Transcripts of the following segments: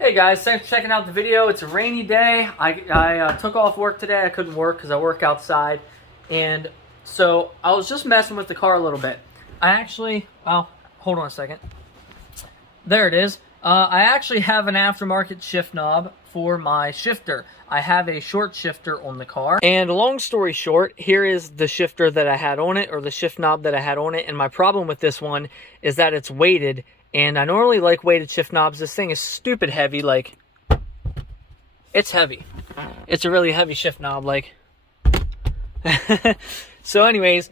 Hey guys, thanks for checking out the video. It's a rainy day. I took off work today. I couldn't work because I work outside. And so I was just messing with the car a little bit. I actually, well, hold on a second. There it is. I actually have an aftermarket shift knob for my shifter. I have a short shifter on the car. And long story short, here is the shifter that I had on it, or the shift knob that I had on it. And my problem with this one is that it's weighted. And I normally like weighted shift knobs. This thing is stupid heavy. Like, it's heavy. It's a really heavy shift knob. Like, so anyways,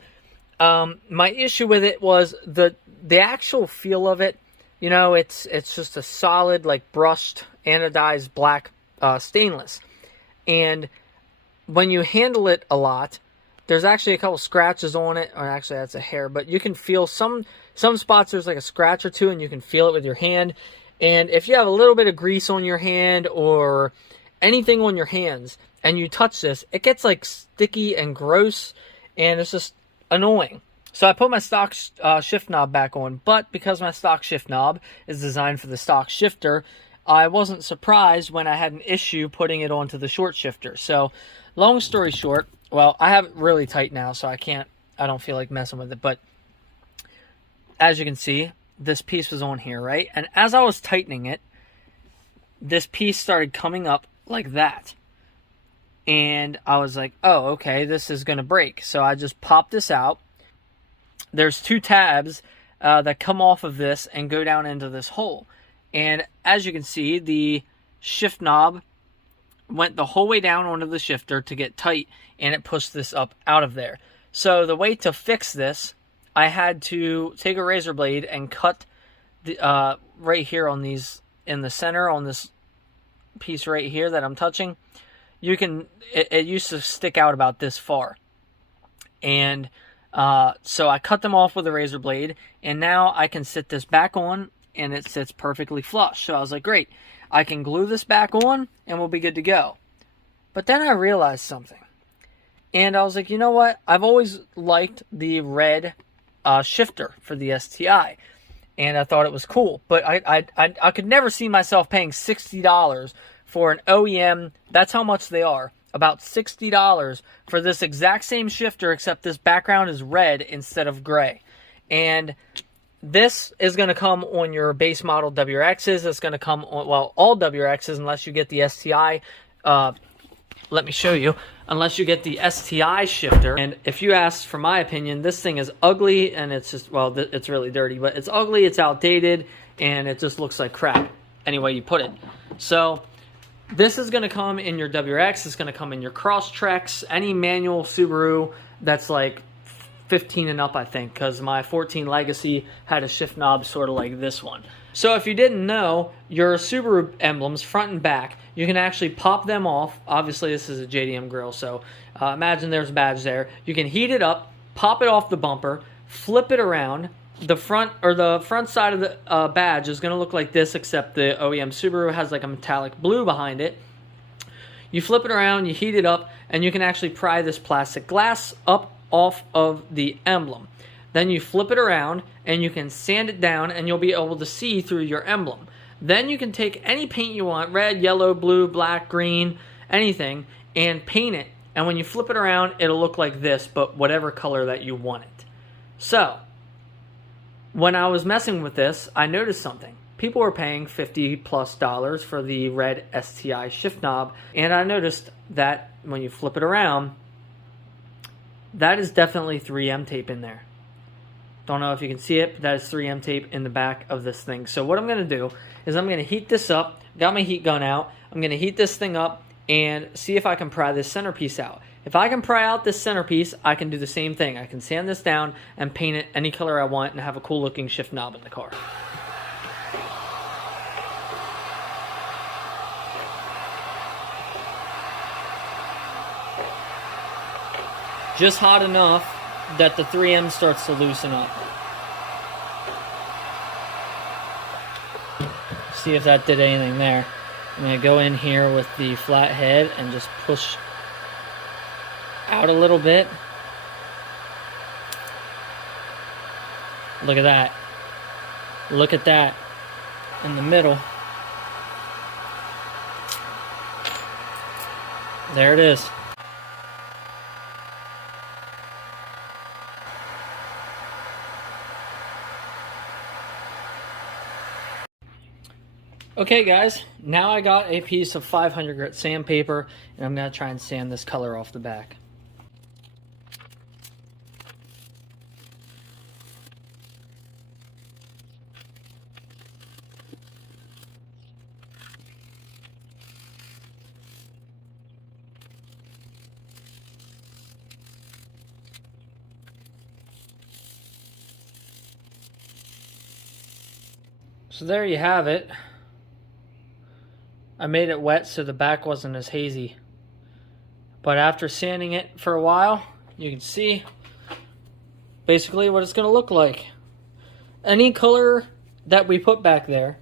my issue with it was the actual feel of it. You know, it's just a solid, like, brushed, anodized black stainless. And when you handle it a lot, there's actually a couple scratches on it. Or actually, that's a hair. But you can feel some spots, there's like a scratch or two, and you can feel it with your hand. And if you have a little bit of grease on your hand or anything on your hands, and you touch this, it gets like sticky and gross, and it's just annoying. So I put my stock shift knob back on, but because my stock shift knob is designed for the stock shifter, I wasn't surprised when I had an issue putting it onto the short shifter. So long story short, well, I have it really tight now, so I don't feel like messing with it, but as you can see, this piece was on here, right? And as I was tightening it, this piece started coming up like that. And I was like, oh, okay, this is going to break. So I just popped this out. There's two tabs that come off of this and go down into this hole. And as you can see, the shift knob went the whole way down onto the shifter to get tight, and it pushed this up out of there. So the way to fix this, I had to take a razor blade and cut the right here on these, in the center on this piece right here that I'm touching. You can, it used to stick out about this far. And so I cut them off with a razor blade, and now I can sit this back on, and it sits perfectly flush. So I was like, great, I can glue this back on, and we'll be good to go. But then I realized something. And I was like, you know what? I've always liked the red shifter for the STI, and I thought it was cool, but I could never see myself paying $60 for an OEM. That's how much they are, about $60 for this exact same shifter, except this background is red instead of gray. And this is going to come on your base model WRXs. It's going to come on, well, all WRXs unless you get the STI. Let me show you. Unless you get the STI shifter. And if you ask for my opinion, this thing is ugly, and it's just, well, it's really dirty, but it's ugly, it's outdated, and it just looks like crap any way you put it. So this is going to come in your WRX. It's going to come in your Crosstreks, any manual Subaru that's like 15 and up, I think, because my 14 Legacy had a shift knob sort of like this one. So if you didn't know, your Subaru emblems, front and back, you can actually pop them off. Obviously, this is a JDM grill, so imagine there's a badge there. You can heat it up, pop it off the bumper, flip it around. The front, or the front side of the badge is going to look like this, except the OEM Subaru has like a metallic blue behind it. You flip it around, you heat it up, and you can actually pry this plastic glass up off of the emblem. Then you flip it around and you can sand it down, and you'll be able to see through your emblem. Then you can take any paint you want, red, yellow, blue, black, green, anything, and paint it. And when you flip it around, it'll look like this, but whatever color that you want it. So when I was messing with this, I noticed something. People were paying $50+ for the red STI shift knob, and I noticed that when you flip it around, that is definitely 3M tape in there. Don't know if you can see it, but that is 3M tape in the back of this thing. So what I'm going to do is I'm going to heat this up. Got my heat gun out. I'm going to heat this thing up and see if I can pry this centerpiece out. If I can pry out this centerpiece, I can do the same thing. I can sand this down and paint it any color I want and have a cool looking shift knob in the car. Just hot enough that the 3M starts to loosen up. See if that did anything there. I'm going to go in here with the flat head and just push out a little bit. Look at that. Look at that in the middle. There it is. Okay guys, now I got a piece of 500 grit sandpaper, and I'm going to try and sand this color off the back. So there you have it. I made it wet so the back wasn't as hazy. But after sanding it for a while, you can see basically what it's going to look like. Any color that we put back there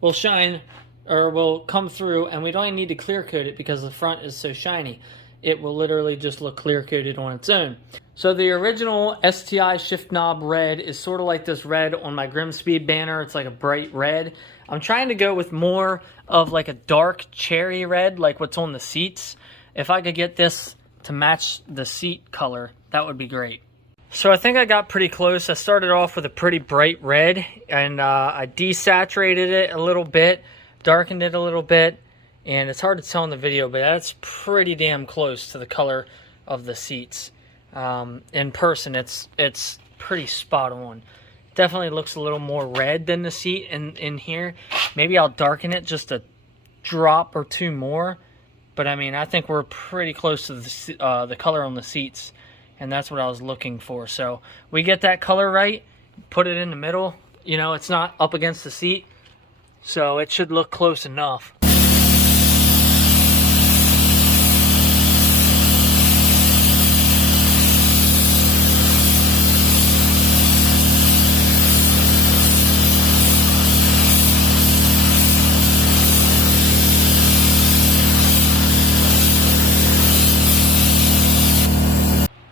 will shine or will come through, and we don't even need to clear coat it because the front is so shiny. It will literally just look clear coated on its own. So the original STI shift knob red is sort of like this red on my Grimmspeed banner. It's like a bright red. I'm trying to go with more of like a dark cherry red, like what's on the seats. If I could get this to match the seat color, that would be great. So I think I got pretty close. I started off with a pretty bright red, and I desaturated it a little bit, darkened it a little bit, and it's hard to tell in the video, but that's pretty damn close to the color of the seats. In person, it's pretty spot on. Definitely looks a little more red than the seat in here. Maybe I'll darken it just a drop or two more, but I mean, I think we're pretty close to the color on the seats, and that's what I was looking for. So we get that color right, put it in the middle. You know, it's not up against the seat, so it should look close enough.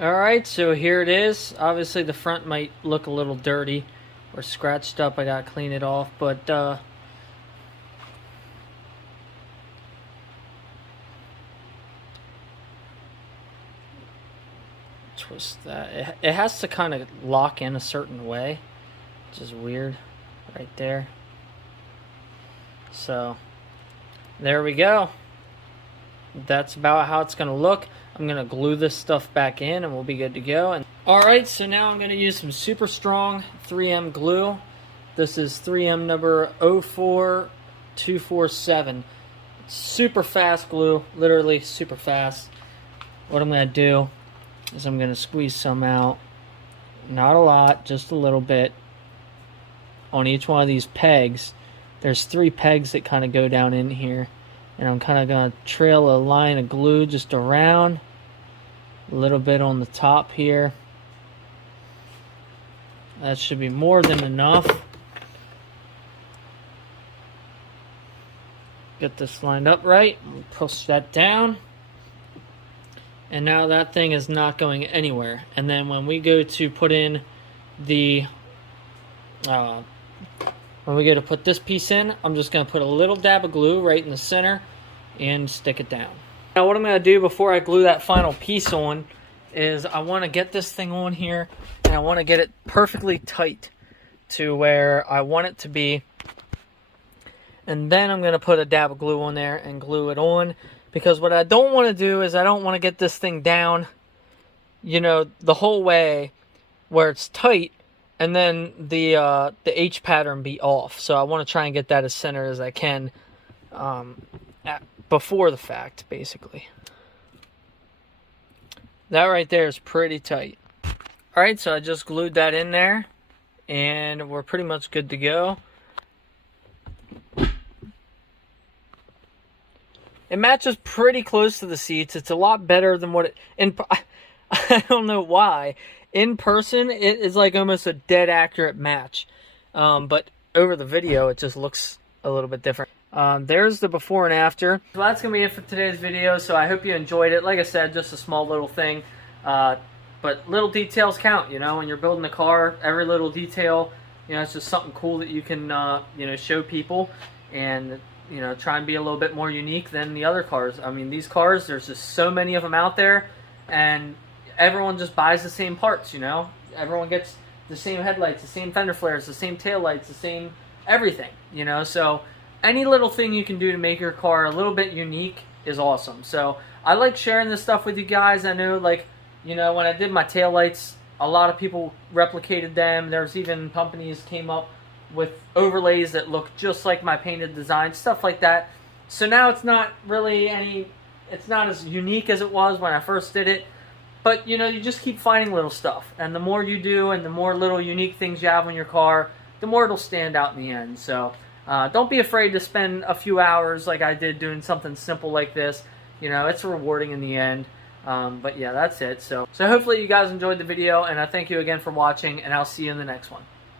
Alright, so here it is. Obviously the front might look a little dirty or scratched up. I gotta clean it off, but twist that. It has to kind of lock in a certain way, which is weird right there. So there we go. That's about how it's gonna look. I'm going to glue this stuff back in and we'll be good to go. And alright, so now I'm going to use some super strong 3M glue. This is 3M number 04247. Super fast glue, literally super fast. What I'm going to do is I'm going to squeeze some out. Not a lot, just a little bit. On each one of these pegs, there's 3 pegs that kind of go down in here. And I'm kind of going to trail a line of glue just around. A little bit on the top here. That should be more than enough. Get this lined up right. Push that down. And now that thing is not going anywhere. And then when we go to put in the... when we go to put this piece in, I'm just going to put a little dab of glue right in the center and stick it down. Now what I'm going to do before I glue that final piece on is I want to get this thing on here, and I want to get it perfectly tight to where I want it to be. And then I'm going to put a dab of glue on there and glue it on, because what I don't want to do is I don't want to get this thing down, you know, the whole way where it's tight, and then the H pattern be off. So I want to try and get that as centered as I can before the fact, basically. That right there is pretty tight. Alright, so I just glued that in there, and we're pretty much good to go. It matches pretty close to the seats. It's a lot better than what it... I don't know why. In person, it is like almost a dead accurate match. But over the video, it just looks a little bit different. There's the before and after. So that's going to be it for today's video. So I hope you enjoyed it. Like I said, just a small little thing. But little details count, you know, when you're building a car. Every little detail, you know, it's just something cool that you can, you know, show people. And you know, try and be a little bit more unique than the other cars. I mean, these cars, there's just so many of them out there, and everyone just buys the same parts, you know? Everyone gets the same headlights, the same fender flares, the same taillights, the same everything, you know? So any little thing you can do to make your car a little bit unique is awesome. So I like sharing this stuff with you guys. I know, like, you know, when I did my taillights, a lot of people replicated them. There's even companies came up with overlays that look just like my painted design, stuff like that. So now it's not really it's not as unique as it was when I first did it. But, you know, you just keep finding little stuff. And the more you do and the more little unique things you have on your car, the more it'll stand out in the end. So don't be afraid to spend a few hours like I did doing something simple like this. You know, it's rewarding in the end. But yeah, that's it. So hopefully you guys enjoyed the video, and I thank you again for watching, and I'll see you in the next one.